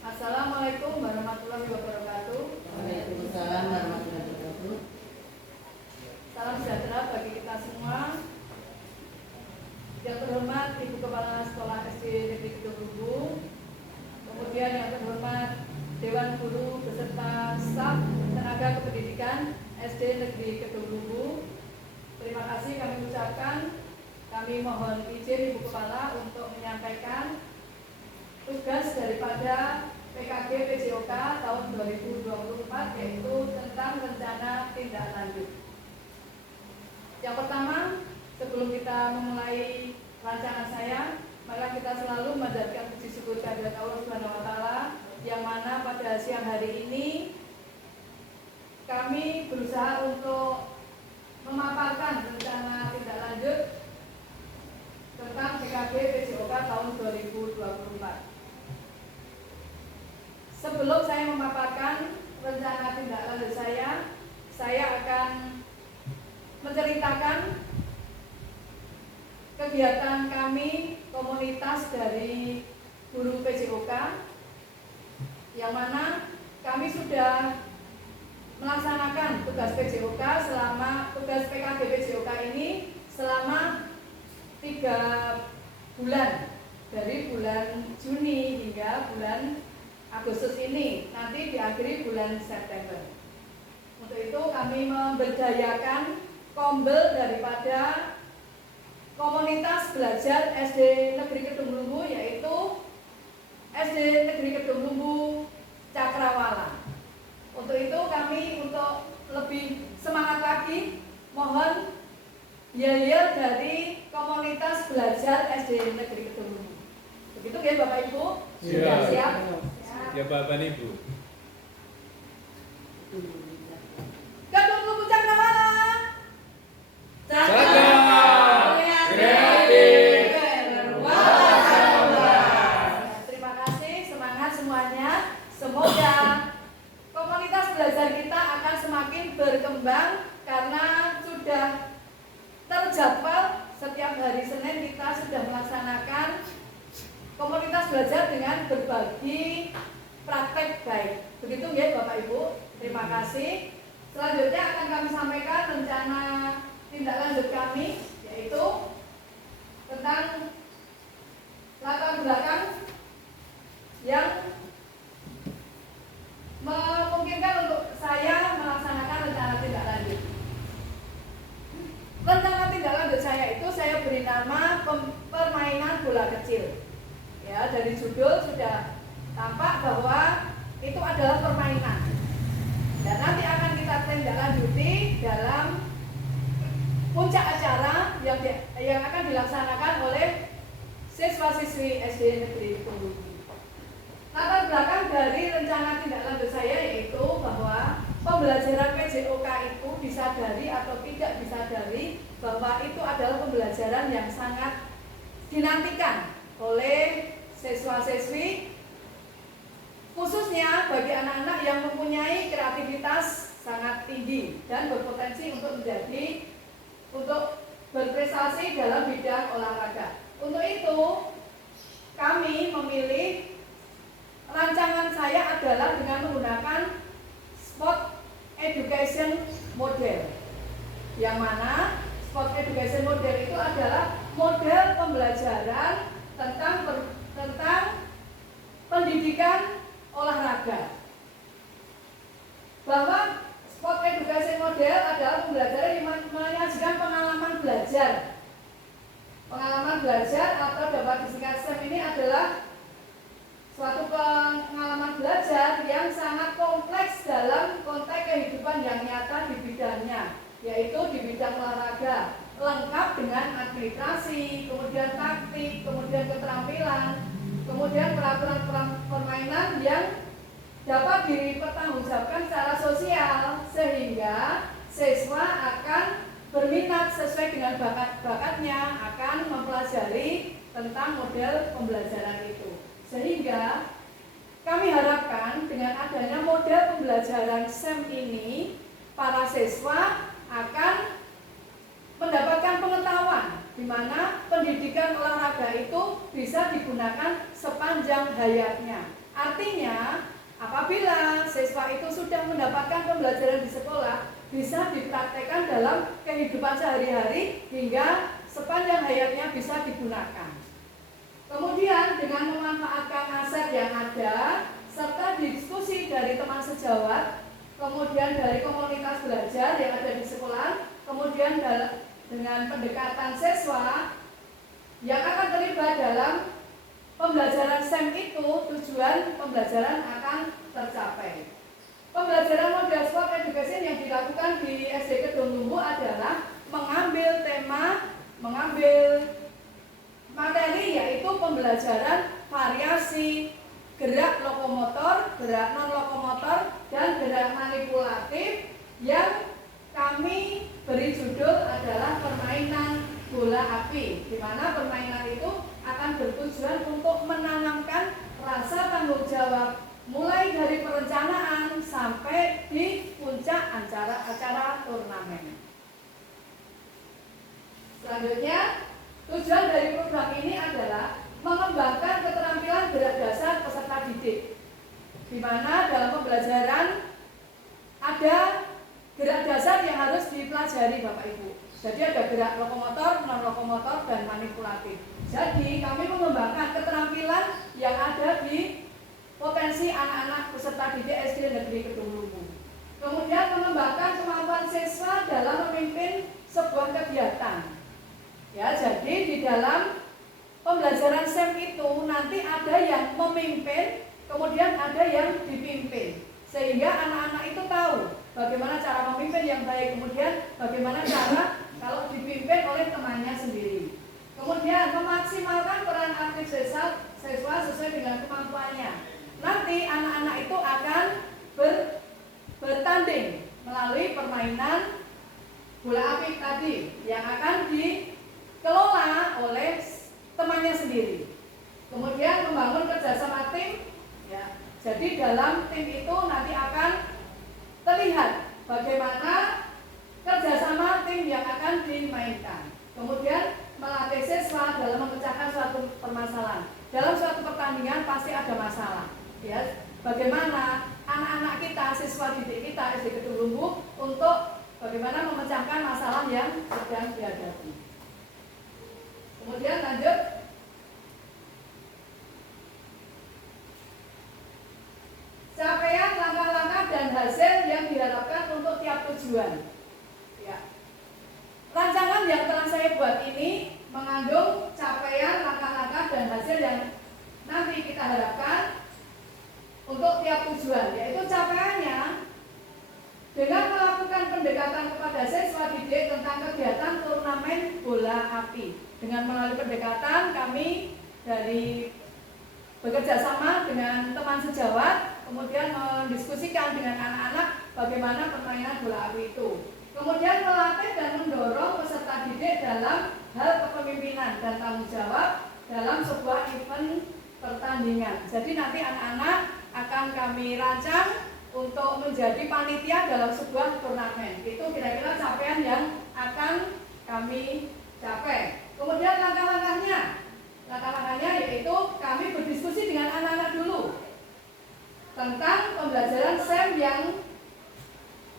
Assalamualaikum warahmatullahi wabarakatuh. Waalaikumsalam warahmatullahi wabarakatuh. Salam sejahtera bagi kita semua. Yang terhormat Ibu Kepala Sekolah SD Negeri Kedung Lubu, kemudian yang terhormat Dewan Guru beserta staf tenaga kependidikan SD Negeri Kedung Lubu. Terima kasih kami ucapkan. Kami mohon izin Ibu Kepala untuk menyampaikan tugas daripada PKG PJOK tahun 2024, yaitu tentang rencana tindak lanjut. Yang pertama, sebelum kita memulai rancangan saya, maka kita selalu memanjatkan puji syukur kehadirat Allah Subhanahu wa taala, yang mana pada siang hari ini kami berusaha untuk memaparkan rencana tindak lanjut tentang PKG PJOK tahun 2024. Sebelum saya memaparkan rencana tindak lanjut saya akan menceritakan kegiatan kami komunitas dari guru PJOK, yang mana kami sudah melaksanakan tugas PJOK selama tugas PKG PJOK ini selama 3 bulan, dari bulan Juni hingga bulan Agustus ini, nanti diakhiri bulan September. Untuk itu kami memberdayakan kombel daripada komunitas belajar SD Negeri Kedung Lubu, yaitu SD Negeri Kedung Lubu Cakrawala. Untuk itu kami untuk lebih semangat lagi mohon yel-yel dari komunitas belajar SD Negeri Kedung Lubu. Begitu ya Bapak Ibu? Sudah siap? Ya Bapak Ibu. Kedung Lubu Cakrawala. Kreatif. Terima kasih, semangat semuanya. Semoga komunitas belajar kita akan semakin berkembang karena sudah terjadwal setiap hari Senin kita sudah melaksanakan komunitas belajar dengan berbagi praktek baik. Begitu ya Bapak Ibu. Terima kasih. Selanjutnya akan kami sampaikan rencana tindak lanjut kami, yaitu tentang latar belakang yang memungkinkan untuk saya melaksanakan rencana tindak lanjut. Rencana tindak lanjut saya itu saya beri nama permainan bola kecil. Ya, dari judul sudah tampak bahwa itu adalah permainan. Dan nanti akan kita tindak lanjuti dalam puncak acara yang akan dilaksanakan oleh siswa-siswi SD Negeri Kedung Lubu. Latar belakang dari rencana tindak lanjut saya yaitu bahwa pembelajaran PJOK itu disadari atau tidak disadari bahwa itu adalah pembelajaran yang sangat dinantikan oleh siswa-siswi, khususnya bagi anak-anak yang mempunyai kreativitas sangat tinggi dan berpotensi untuk berprestasi dalam bidang olahraga. Untuk itu, kami memilih rancangan saya adalah dengan menggunakan sport education model, yang mana sport education model itu adalah model pembelajaran tentang pendidikan olahraga. Bahwa sport education model adalah pembelajaran yang menyajikan pengalaman belajar. Pengalaman belajar atau dapat disingkat STEM ini adalah suatu pengalaman belajar yang sangat kompleks dalam konteks kehidupan yang nyata di bidangnya, yaitu di bidang olahraga, lengkap dengan administrasi, kemudian taktik, kemudian keterampilan, kemudian peraturan permainan yang dapat dipertanggungjawabkan secara sosial, sehingga siswa akan berminat sesuai dengan bakat-bakatnya, akan mempelajari tentang model pembelajaran itu. Sehingga kami harapkan dengan adanya model pembelajaran STEM ini, para siswa akan mendapatkan pengetahuan di mana pendidikan olahraga itu bisa digunakan sepanjang hayatnya. Artinya, apabila siswa itu sudah mendapatkan pembelajaran di sekolah, bisa dipraktekkan dalam kehidupan sehari-hari hingga sepanjang hayatnya bisa digunakan. Kemudian dengan memanfaatkan aset yang ada, serta diskusi dari teman sejawat, kemudian dari komunitas belajar yang ada di sekolah, kemudian dengan pendekatan siswa yang akan terlibat dalam pembelajaran STEM itu, tujuan pembelajaran akan tercapai. Pembelajaran model sport education yang dilakukan di SD Kedung Lumbu adalah mengambil materi yaitu pembelajaran variasi gerak lokomotor, gerak non lokomotor, dan gerak manipulatif yang kami beri judul adalah permainan bola api, di mana permainan itu akan bertujuan untuk menanamkan rasa tanggung jawab mulai dari perencanaan sampai di puncak acara turnamen. Selanjutnya, tujuan dari program ini adalah mengembangkan keterampilan gerak dasar peserta didik, di mana dalam pembelajaran ada gerak dasar yang harus dipelajari Bapak Ibu. Jadi ada gerak lokomotor, non lokomotor, dan manipulatif. Jadi kami mengembangkan keterampilan yang ada di potensi anak-anak peserta didik SD Negeri Kedung Lumbu. Kemudian mengembangkan kemampuan siswa dalam memimpin sebuah kegiatan. Ya, jadi di dalam pembelajaran STEM itu nanti ada yang memimpin, kemudian ada yang dipimpin. Sehingga anak-anak itu tahu bagaimana cara memimpin yang baik, kemudian bagaimana cara kalau dipimpin oleh temannya sendiri. Kemudian memaksimalkan peran aktif siswa sesuai dengan kemampuannya. Nanti anak-anak itu akan bertanding melalui permainan bola api tadi yang akan dikelola oleh temannya sendiri. Kemudian membangun kerjasama tim. Ya, jadi dalam tim itu nanti akan terlihat bagaimana kerjasama tim yang akan dimainkan. Kemudian melatih siswa dalam memecahkan suatu permasalahan. Dalam suatu pertandingan pasti ada masalah. Ya, bagaimana anak-anak kita, siswa didik kita SD Kedung Lumbu untuk bagaimana memecahkan masalah yang sedang dihadapi. Kemudian lanjut. Capaian langkah-langkah dan hasil yang diharapkan untuk tiap tujuan. Ya. Rancangan yang telah saya buat ini mengandung capaian langkah-langkah dan hasil yang nanti kita harapkan untuk tiap tujuan, yaitu capaiannya dengan melakukan pendekatan kepada siswa didik tentang kegiatan turnamen bola api. Dengan melalui pendekatan kami dari bekerja sama dengan teman sejawat, kemudian mendiskusikan dengan anak-anak bagaimana permainan bola api itu. Kemudian melatih dan mendorong peserta didik dalam hal kepemimpinan dan tanggung jawab dalam sebuah event pertandingan. Jadi nanti anak-anak akan kami rancang untuk menjadi panitia dalam sebuah turnamen. Itu kira-kira capaian yang akan kami capai. Kemudian langkah-langkahnya yaitu kami berdiskusi dengan anak-anak dulu tentang pembelajaran STEM yang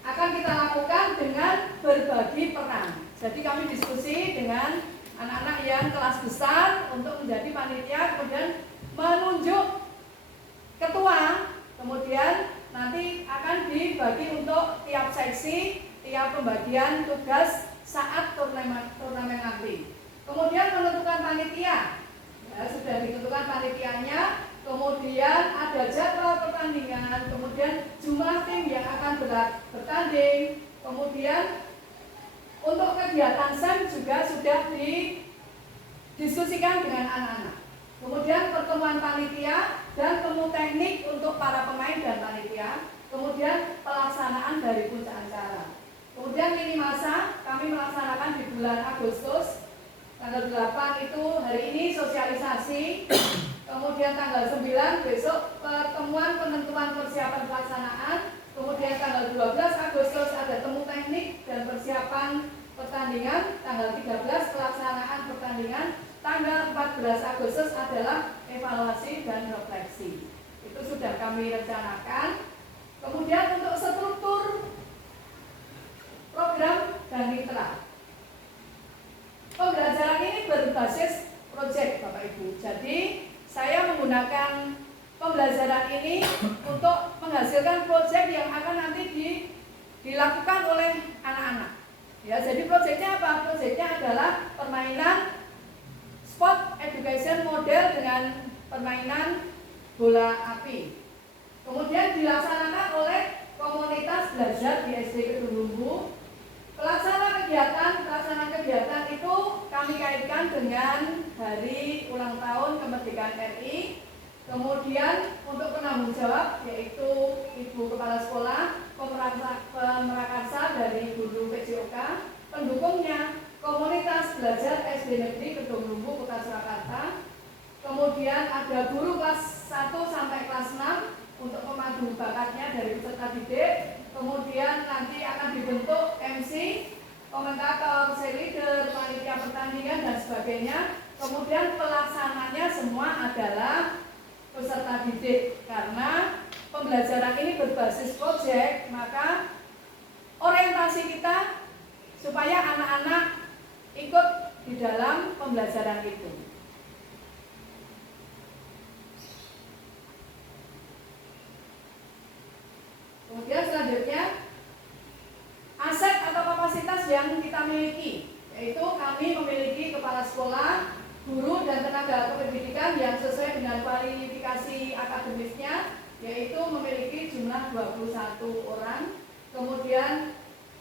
akan kita lakukan dengan berbagi peran. Jadi kami diskusi dengan anak-anak yang kelas besar untuk menjadi panitia, kemudian menunjuk ketua, kemudian nanti akan dibagi untuk tiap seksi, tiap pembagian tugas saat turnamen nanti. Kemudian menentukan panitia, ya, sudah ditentukan panitianya, kemudian ada jadwal pertandingan, kemudian jumlah tim yang akan bertanding, kemudian untuk kegiatan STEM juga sudah didiskusikan dengan anak-anak. Kemudian pertemuan panitia dan temu teknik untuk para pemain dan panitia. Kemudian pelaksanaan dari puncak acara. Kemudian lini masa kami melaksanakan di bulan Agustus. Tanggal 8 itu hari ini sosialisasi. Kemudian tanggal 9 besok pertemuan penentuan persiapan pelaksanaan. Kemudian tanggal 12 Agustus ada temu teknik dan persiapan pertandingan. Tanggal 13 pelaksanaan pertandingan. Tanggal 14 Agustus adalah evaluasi dan refleksi. Itu sudah kami rencanakan. Kemudian untuk struktur program dan mitra. Pembelajaran ini berbasis proyek Bapak Ibu. Jadi saya menggunakan pembelajaran ini untuk menghasilkan proyek yang akan nanti dilakukan oleh anak-anak. Ya, jadi proyeknya apa? Proyeknya adalah permainan sport education model dengan permainan bola api. Kemudian dilaksanakan oleh komunitas belajar di SD Kedung Lumbu. Pelaksanaan kegiatan itu kami kaitkan dengan hari ulang tahun kemerdekaan RI. Kemudian untuk penanggung jawab yaitu Ibu Kepala Sekolah, pemrakarsa dari guru PJOK, pendukungnya komunitas belajar SD Negeri Kedung Lumbu Kota Surakarta. Kemudian ada guru kelas 1 sampai kelas 6 untuk pemandu bakatnya dari peserta didik. Kemudian nanti akan dibentuk MC, komentator, cheerleader, panitia pertandingan dan sebagainya. Kemudian pelaksananya semua adalah peserta didik. Karena pembelajaran ini berbasis proyek, maka orientasi kita supaya anak-anak ikut di dalam pembelajaran itu. Kemudian selanjutnya aset atau kapasitas yang kita miliki, yaitu kami memiliki kepala sekolah, guru dan tenaga kependidikan yang sesuai dengan kualifikasi akademisnya, yaitu memiliki jumlah 21 orang. Kemudian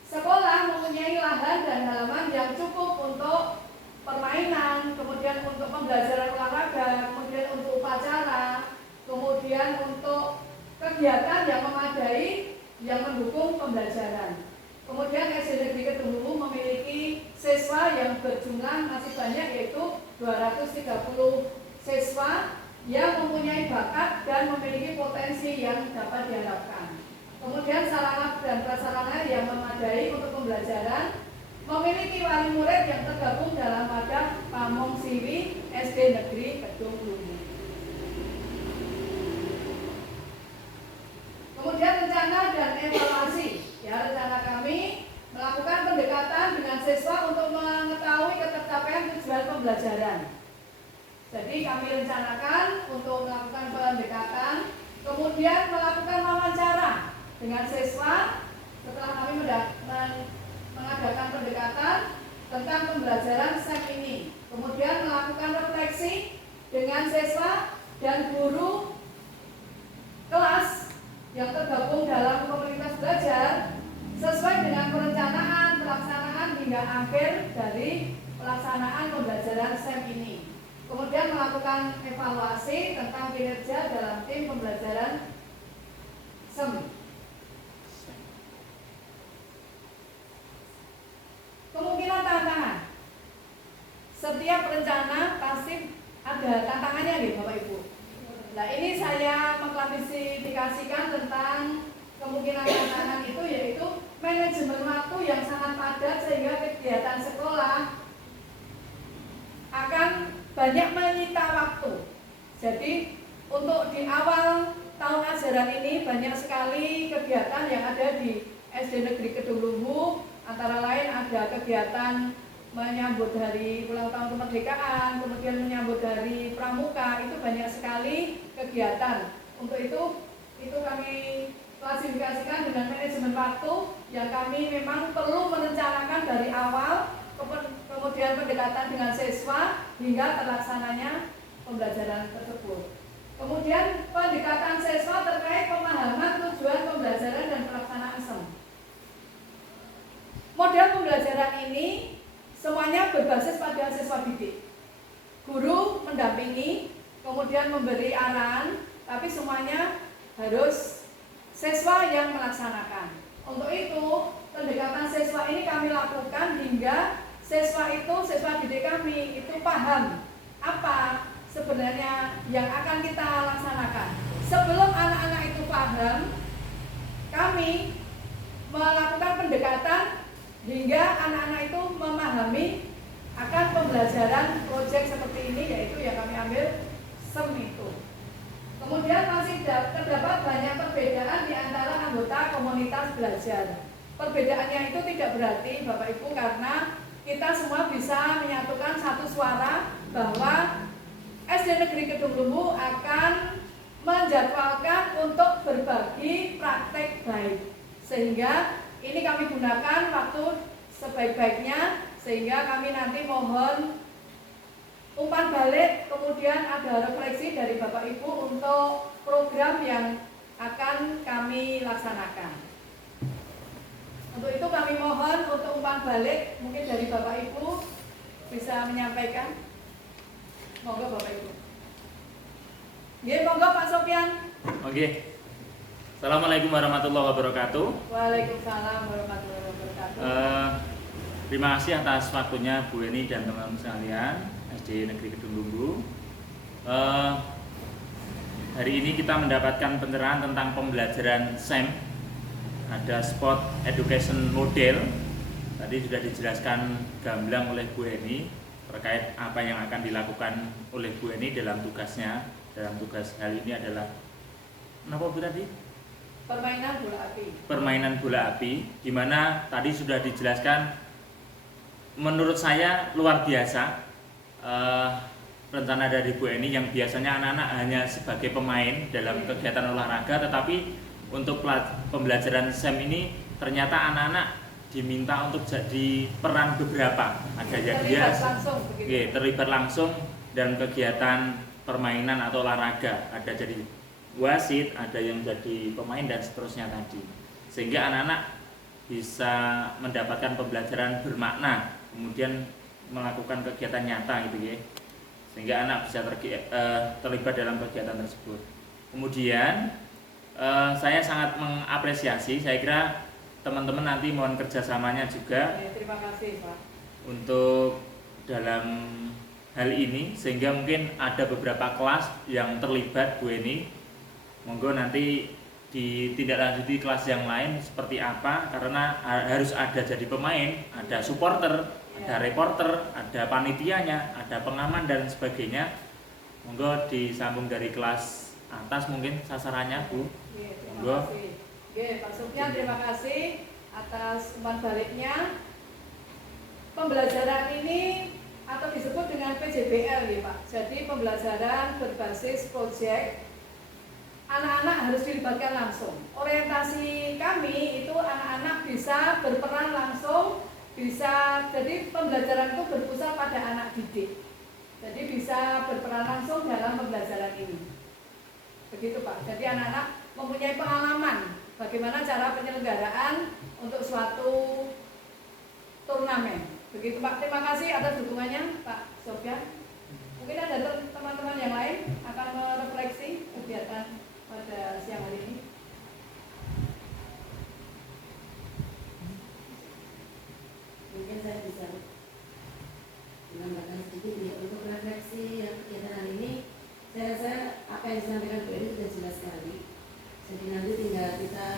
sekolah mempunyai lahan dan halaman yang cukup untuk permainan, kemudian untuk pembelajaran olahraga, kemudian untuk upacara, kemudian untuk kegiatan yang memadai yang mendukung pembelajaran. Kemudian SD Negeri Kedung Lumbu memiliki siswa yang berjumlah masih banyak, yaitu 230 siswa yang mempunyai bakat dan memiliki potensi yang dapat diharapkan. Kemudian sarana dan prasarana yang memadai untuk pembelajaran, memiliki wali murid yang tergabung dalam wadah Pamong Siwi SD Negeri Kedung Lumbu. Kemudian rencana dan evaluasi. Ya, rencana kami melakukan pendekatan dengan siswa untuk mengetahui ketercapaian tujuan pembelajaran. Jadi kami rencanakan untuk melakukan pendekatan, kemudian melakukan wawancara dengan siswa setelah kami mengadakan pendekatan tentang pembelajaran STEM ini. Kemudian melakukan refleksi dengan siswa dan guru kelas yang tergabung dalam komunitas belajar sesuai dengan perencanaan, pelaksanaan hingga akhir dari pelaksanaan pembelajaran STEM ini. Kemudian melakukan evaluasi tentang kinerja dalam tim pembelajaran STEM. Kemungkinan tantangan. Setiap rencana pasti ada tantangannya nih Bapak Ibu. Nah, ini saya mengklasifikasikan tentang kemungkinan tantangan itu, yaitu manajemen waktu yang sangat padat sehingga kegiatan sekolah akan banyak menyita waktu. Jadi untuk di awal tahun ajaran ini banyak sekali kegiatan yang ada di SD Negeri Kedung Lumbu, antara lain ada kegiatan menyambut hari ulang tahun kemerdekaan, kemudian menyambut hari pramuka, itu banyak sekali kegiatan. Untuk itu kami klasifikasikan dengan manajemen waktu yang kami memang perlu merencanakan dari awal, kemudian pendekatan dengan siswa hingga terlaksananya pembelajaran tersebut. Kemudian pendekatan siswa terkait pemahaman tujuan pembelajaran dan pelaksanaan STEM. Model pembelajaran ini semuanya berbasis pada siswa didik. Guru mendampingi, kemudian memberi arahan, tapi semuanya harus siswa yang melaksanakan. Untuk itu, pendekatan siswa ini kami lakukan hingga siswa didik kami itu paham apa sebenarnya yang akan kita laksanakan. Sebelum anak-anak itu paham, kami melakukan pendekatan hingga anak-anak itu memahami akan pembelajaran proyek seperti ini, yaitu yang kami ambil STEM itu. Kemudian masih terdapat banyak perbedaan di antara anggota komunitas belajar. Perbedaannya itu tidak berarti Bapak Ibu, karena kita semua bisa menyatukan satu suara bahwa SD Negeri Kedung Lumbu akan menjadwalkan untuk berbagi praktek baik, sehingga ini kami gunakan waktu sebaik-baiknya, sehingga kami nanti mohon umpan balik, kemudian ada refleksi dari Bapak Ibu untuk program yang akan kami laksanakan. Untuk itu kami mohon untuk umpan balik, mungkin dari Bapak Ibu bisa menyampaikan. Monggo Bapak Ibu. Nggih, monggo Pak Sofyan. Oke. Assalamualaikum warahmatullahi wabarakatuh. Waalaikumsalam warahmatullahi wabarakatuh. Terima kasih atas waktunya Bu Eni dan teman-teman sekalian SD Negeri Kedung Lumbu. Hari ini kita mendapatkan pencerahan tentang pembelajaran SEM. Ada sport education model. Tadi sudah dijelaskan gamblang oleh Bu Eni terkait apa yang akan dilakukan oleh Bu Eni dalam tugasnya. Dalam tugas kali ini adalah apa Bu tadi? Permainan bola api. Permainan bola api, di mana tadi sudah dijelaskan. Menurut saya luar biasa rencana dari Bu Eni yang biasanya anak-anak hanya sebagai pemain dalam kegiatan olahraga, tetapi untuk pembelajaran SEM ini ternyata anak-anak diminta untuk jadi peran beberapa. Ada yang dia terlibat langsung dalam kegiatan permainan atau olahraga, ada jadi wasit, ada yang jadi pemain dan seterusnya tadi, sehingga anak-anak bisa mendapatkan pembelajaran bermakna, kemudian melakukan kegiatan nyata gitu ya, sehingga anak bisa terlibat dalam kegiatan tersebut. Kemudian saya sangat mengapresiasi, saya kira teman-teman nanti mohon kerjasamanya juga. Terima kasih Pak. Untuk dalam hal ini, sehingga mungkin ada beberapa kelas yang terlibat Bu Eni. Monggo nanti ditindaklanjuti kelas yang lain seperti apa, karena harus ada jadi pemain, ada supporter, ada reporter, ada panitianya, ada pengaman dan sebagainya. Monggo disambung dari kelas atas mungkin sasarannya Bu. Monggo. Pak Sofyan, terima kasih atas umpan baliknya. Pembelajaran ini atau disebut dengan PJBL ya Pak. Jadi pembelajaran berbasis proyek, anak-anak harus dilibatkan langsung. Orientasi kami itu anak-anak bisa berperan langsung, bisa, jadi pembelajaran itu berpusat pada anak didik. Jadi bisa berperan langsung dalam pembelajaran ini. Begitu Pak. Jadi anak-anak mempunyai pengalaman bagaimana cara penyelenggaraan untuk suatu turnamen. Begitu Pak, terima kasih atas dukungannya Pak Sofyan. Mungkin ada teman-teman yang lain akan merefleksi kegiatan pada siang hari ini. Mungkin saya bisa menambahkan sedikit ya, untuk refleksi yang kegiatan hari ini. Saya rasa apa yang disampaikan Bu Eni sudah jelas sekali. Jadi nanti tinggal kita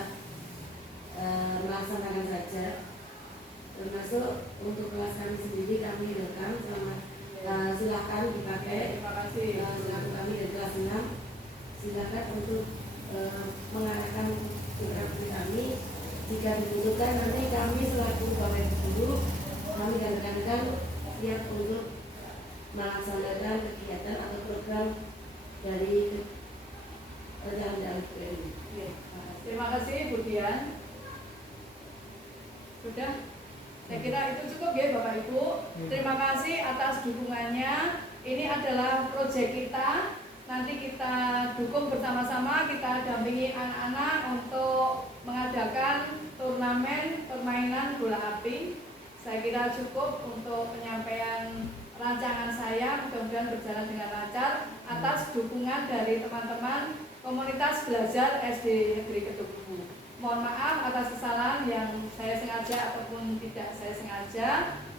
melaksanakan saja. Termasuk untuk kelas kami sendiri, kami rekam selama silakan dipakai. Terima kasih. Selaku kami dari kelas 6, silakan untuk mengarahkan program kami. Jika dibutuhkan nanti kami selaku pegawai guru, kami dan rekan-rekan siap untuk melaksanakan kegiatan atau program dari rencana Bu Eni. Terima kasih Bu Dian. Sudah? Saya kira itu cukup ya Bapak Ibu. Terima kasih atas dukungannya. Ini adalah proyek kita. Nanti kita dukung bersama-sama, kita dampingi anak-anak untuk mengadakan turnamen permainan bola api. Saya kira cukup untuk penyampaian rancangan saya. Mudah-mudahan berjalan dengan lancar atas dukungan dari teman-teman komunitas belajar SD Negeri Kedung Lumbu. Mohon maaf atas kesalahan yang saya sengaja ataupun tidak saya sengaja.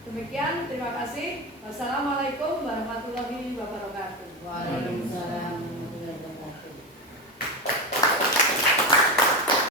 Demikian, terima kasih. Wassalamualaikum warahmatullahi wabarakatuh. Waalaikumsalam.